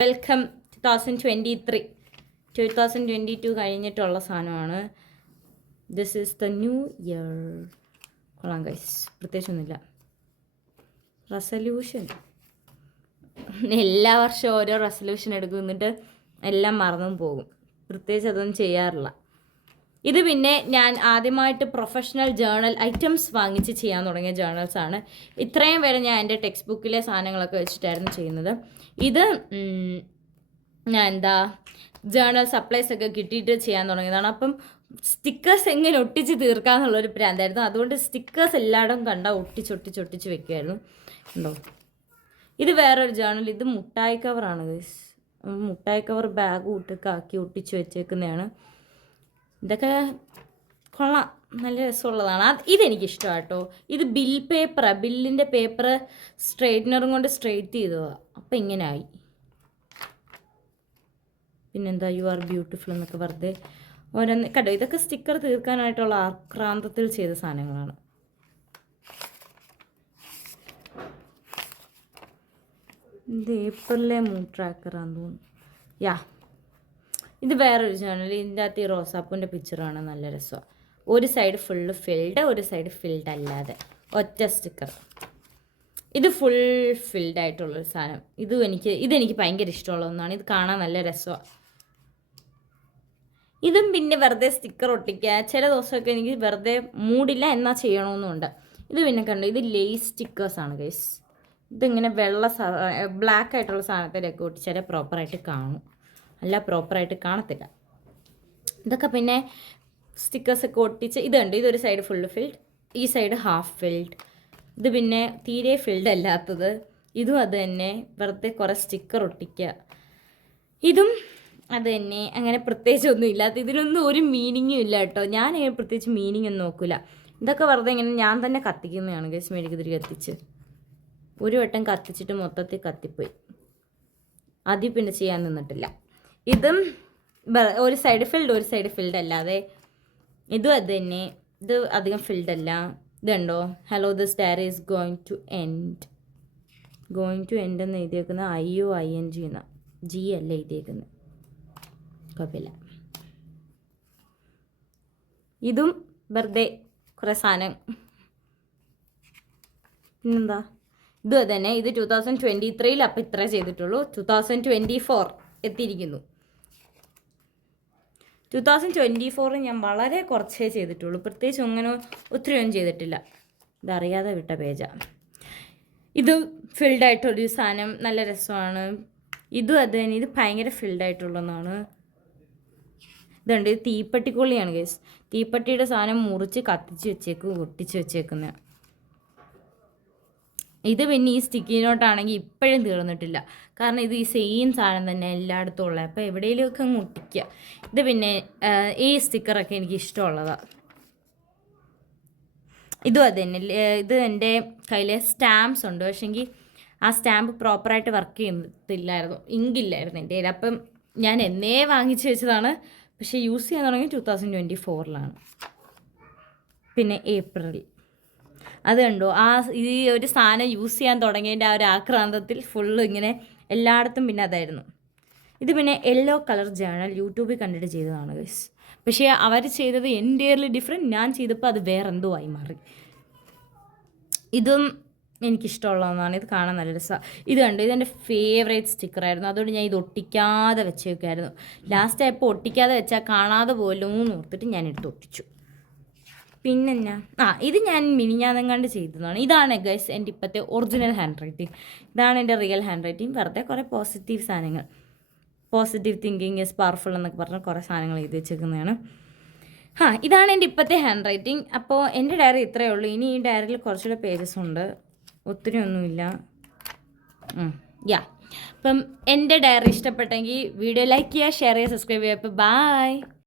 Welcome 2022 കഴിഞ്ഞിട്ടുള്ള സാധനമാണ്. This is the new year. കൊള്ളാം ഗൈസ്, പ്രത്യേകിച്ചൊന്നുമില്ല. റെസല്യൂഷൻ എല്ലാ വർഷവും ഓരോ റെസല്യൂഷൻ എടുക്കും, എന്നിട്ട് എല്ലാം മറന്നും പോകും. പ്രത്യേകിച്ച് അതൊന്നും ചെയ്യാറില്ല. ഇത് പിന്നെ ഞാൻ ആദ്യമായിട്ട് പ്രൊഫഷണൽ ജേർണൽ ഐറ്റംസ് വാങ്ങിച്ച് ചെയ്യാൻ തുടങ്ങിയ ജേർണൽസാണ്. ഇത്രയും വരെ ഞാൻ എൻ്റെ ടെക്സ്റ്റ് ബുക്കിലെ സാധനങ്ങളൊക്കെ വെച്ചിട്ടായിരുന്നു ചെയ്യുന്നത്. ഇത് ഞാൻ ജേർണൽ സപ്ലൈസ് ഒക്കെ കിട്ടിയിട്ട് ചെയ്യാൻ തുടങ്ങിയതാണ്. അപ്പം സ്റ്റിക്കേഴ്സ് എങ്ങനെ ഒട്ടിച്ച് തീർക്കാമെന്നുള്ളൊരു പ്രാന്തായിരുന്നു. അതുകൊണ്ട് സ്റ്റിക്കേഴ്സ് എല്ലായിടും കണ്ടാൽ ഒട്ടിച്ചൊട്ടിച്ച് വെക്കുമായിരുന്നു. ഉണ്ടോ, ഇത് വേറൊരു ജേർണൽ. ഇത് മുട്ടായി കവറാണ് ഗൈസ്. മുട്ടായി കവർ ബാഗ് ആക്കി ഒട്ടിച്ച് വെച്ചേക്കുന്നതാണ്. ഇതൊക്കെ കൊള്ളാം, നല്ല രസമുള്ളതാണ്. ഇതെനിക്കിഷ്ടമാണ് കേട്ടോ. ഇത് ബിൽ പേപ്പറാണ്. ബില്ലിൻ്റെ പേപ്പർ സ്ട്രെയിറ്റ്നറും കൊണ്ട് സ്ട്രെയിറ്റ് ചെയ്തതാണ്. അപ്പം ഇങ്ങനെ ആയി. പിന്നെന്താ യു ആർ ബ്യൂട്ടിഫുൾ എന്നൊക്കെ വെറുതെ ഓരോന്ന് കണ്ടോ. ഇതൊക്കെ സ്റ്റിക്കർ തീർക്കാനായിട്ടുള്ള ആക്രാന്തത്തിൽ ചെയ്ത സാധനങ്ങളാണ്. ഇത് ഏപ്രിലെ മൂഡ് ട്രാക്കറാന്ന് തോന്നുന്നു. ഇത് വേറൊരു ജേർണൽ. ഇതിൻ്റെ അകത്ത് ഈ റോസാപ്പൂൻ്റെ പിക്ചറാണ്. നല്ല രസമാണ്. ഒരു സൈഡ് ഫുള്ള് ഫിൽഡ്, ഒരു സൈഡ് ഫിൽഡ് അല്ലാതെ ഒറ്റ സ്റ്റിക്കർ. ഇത് ഫുൾ ഫിൽഡ് ആയിട്ടുള്ളൊരു സാധനം. ഇതെനിക്ക് ഭയങ്കര ഇഷ്ടമുള്ള ഒന്നാണ്. ഇത് കാണാൻ നല്ല രസമാണ്. ഇതും പിന്നെ വെറുതെ സ്റ്റിക്കർ ഒട്ടിക്കുക. ചില ദിവസമൊക്കെ എനിക്ക് വെറുതെ മൂടില്ല എന്നാൽ ചെയ്യണമെന്നുണ്ട്. ഇത് പിന്നെ കണ്ടു, ഇത് ലേസ് സ്റ്റിക്കേഴ്സാണ് ഗൈസ്. ഇതിങ്ങനെ ബ്ലാക്ക് ആയിട്ടുള്ള സാധനത്തിലൊക്കെ ഒട്ടിച്ചാലേ പ്രോപ്പറായിട്ട് കാണും, അല്ല പ്രോപ്പറായിട്ട് കാണത്തില്ല. ഇതൊക്കെ പിന്നെ സ്റ്റിക്കേഴ്സൊക്കെ ഒട്ടിച്ച് ഇതുണ്ട്. ഇതൊരു സൈഡ് ഫുള്ള് ഫിൽഡ്, ഈ സൈഡ് ഹാഫ് ഫിൽഡ്. ഇത് പിന്നെ തീരെ ഫിൽഡ് അല്ലാത്തത്. ഇതും അത് തന്നെ, വെറുതെ കുറേ സ്റ്റിക്കർ ഒട്ടിക്കുക. ഇതും അത് തന്നെ, അങ്ങനെ പ്രത്യേകിച്ചൊന്നും ഇല്ലാത്ത. ഇതിനൊന്നും ഒരു മീനിങ്ങും ഇല്ല കേട്ടോ. ഞാൻ പ്രത്യേകിച്ച് മീനിങ് ഒന്നും നോക്കില്ല. ഇതൊക്കെ വെറുതെ ഇങ്ങനെ ഞാൻ തന്നെ കത്തിക്കുന്നതാണ് ഗൈസ്. മെഴുകുതിരി കത്തിച്ച് ഒരു വട്ടം കത്തിച്ചിട്ട് മൊത്തത്തിൽ കത്തിപ്പോയി. ആദ്യം പിന്നെ ചെയ്യാൻ നിന്നിട്ടില്ല. ഇതും ഒരു സൈഡ് ഫിൽഡ്, ഒരു സൈഡ് ഫിൽഡ് അല്ലാതെ. ഇതും അത് തന്നെ, ഇത് അധികം ഫിൽഡ് അല്ല. ഇതുണ്ടോ, hello this diary is going to end എന്ന് എഴുതിയേക്കുന്നത് IOING എന്ന G അല്ല എഴുതിയേക്കുന്നത്. കുഴപ്പമില്ല. ഇതും വെറുതെ കുറേ സാധനം. പിന്നെന്താ, ഇതും അത് തന്നെ. ഇത് 2023 അപ്പം ഇത്രേ ചെയ്തിട്ടുള്ളൂ. 2024 എത്തിയിരിക്കുന്നു. 2024 ഞാൻ വളരെ കുറച്ചേ ചെയ്തിട്ടുള്ളൂ. പ്രത്യേകിച്ച് അങ്ങനെ ഒത്തിരി ഒന്നും ചെയ്തിട്ടില്ല. ഇതറിയാതെ വിട്ട പേജാണ്. ഇത് ഫിൽഡായിട്ടൊരു സാധനം, നല്ല രസമാണ്. ഇതും അത് തന്നെ. ഇത് ഭയങ്കര ഫിൽഡായിട്ടുള്ളതാണ്. ഇതുണ്ട്, ഇത് തീപ്പെട്ടിക്കൊള്ളിയാണ് ഗൈസ്. തീപ്പെട്ടിയുടെ സാധനം മുറിച്ച് കത്തിച്ച് ഒട്ടിച്ച് വെച്ചേക്കുന്ന. ഇത് പിന്നെ ഈ സ്റ്റിക്കി നോട്ടാണെങ്കിൽ ഇപ്പോഴും തീർന്നിട്ടില്ല. കാരണം ഇത് ഈ സെയിം സാധനം തന്നെ എല്ലായിടത്തും ഉള്ളത്. അപ്പോൾ എവിടെയെങ്കിലുമൊക്കെ അങ്ങ് ഒട്ടിക്കുക. ഇത് പിന്നെ ഈ സ്റ്റിക്കറൊക്കെ എനിക്ക് ഇഷ്ടമുള്ളതാണ്. ഇതും അത് തന്നെ. ഇത് എൻ്റെ കയ്യിൽ സ്റ്റാമ്പ്സ് ഉണ്ട്. പക്ഷേങ്കിൽ ആ സ്റ്റാമ്പ് പ്രോപ്പറായിട്ട് വർക്ക് ചെയ്തില്ലായിരുന്നു, ഇങ്കില്ലായിരുന്നു എൻ്റെ കയ്യിൽ. അപ്പം ഞാൻ എന്നേ വാങ്ങിച്ച് വെച്ചതാണ്. പക്ഷേ യൂസ് ചെയ്യാൻ തുടങ്ങി 2024 പിന്നെ ഏപ്രിൽ. അത് കണ്ടോ, ഈ ഒരു സാധനം യൂസ് ചെയ്യാൻ തുടങ്ങിയതിൻ്റെ ആ ഒരു ആക്രാന്തത്തിൽ ഫുള്ള് ഇങ്ങനെ എല്ലായിടത്തും പിന്നെ അതായിരുന്നു. ഇത് പിന്നെ യെല്ലോ കളർ ജേർണൽ യൂട്യൂബിൽ കണ്ടിട്ട് ചെയ്തതാണ് ഗൈസ്. പക്ഷേ അവർ ചെയ്തത് എൻ്റയർലി ഡിഫറെൻറ്റ്. ഞാൻ ചെയ്തപ്പോൾ അത് വേറെന്തോ ആയി മാറി. ഇതും എനിക്കിഷ്ടമുള്ള ഒന്നാണ്. ഇത് കാണാൻ നല്ല രസമാണ്. ഇത് കണ്ടു, ഇതെൻ്റെ ഫേവറേറ്റ് സ്റ്റിക്കറായിരുന്നു. അതുകൊണ്ട് ഞാൻ ഇത് ഒട്ടിക്കാതെ വെച്ചേക്കായിരുന്നു. ലാസ്റ്റ് ആയപ്പോൾ ഒട്ടിക്കാതെ വെച്ചാൽ കാണാതെ പോലും ഓർത്തിട്ട് ഞാൻ എടുത്ത് ഒട്ടിച്ചു. പിന്നെ ഇത് ഞാൻ മിനിഞ്ഞാന്നെങ്ങാണ്ട് ചെയ്തതാണ്. ഇതാണ് ഗൈസ് എൻ്റെ ഇപ്പോഴത്തെ ഒറിജിനൽ ഹാൻഡ് റൈറ്റിംഗ്. ഇതാണ് എൻ്റെ റിയൽ ഹാൻഡ് റൈറ്റിംഗ്. വെറുതെ കുറേ പോസിറ്റീവ് സാധനങ്ങൾ, പോസിറ്റീവ് തിങ്കിങ് ഈസ് പവർഫുൾ എന്നൊക്കെ പറഞ്ഞാൽ കുറേ സാധനങ്ങൾ എഴുതി വെച്ചേക്കുന്നതാണ്. ഇതാണ് എൻ്റെ ഇപ്പോഴത്തെ ഹാൻഡ് റൈറ്റിംഗ്. അപ്പോൾ എൻ്റെ ഡയറി ഇത്രയേ ഉള്ളൂ. ഇനി ഈ ഡയറിയിൽ കുറച്ചുകൂടെ പേജസ് ഉണ്ട്, ഒത്തിരി ഒന്നുമില്ല. അപ്പം എൻ്റെ ഡയറി ഇഷ്ടപ്പെട്ടെങ്കിൽ വീഡിയോ ലൈക്ക് ചെയ്യുക, ഷെയർ ചെയ്യുക, സബ്സ്ക്രൈബ് ചെയ്യുക. അപ്പോൾ ബൈ.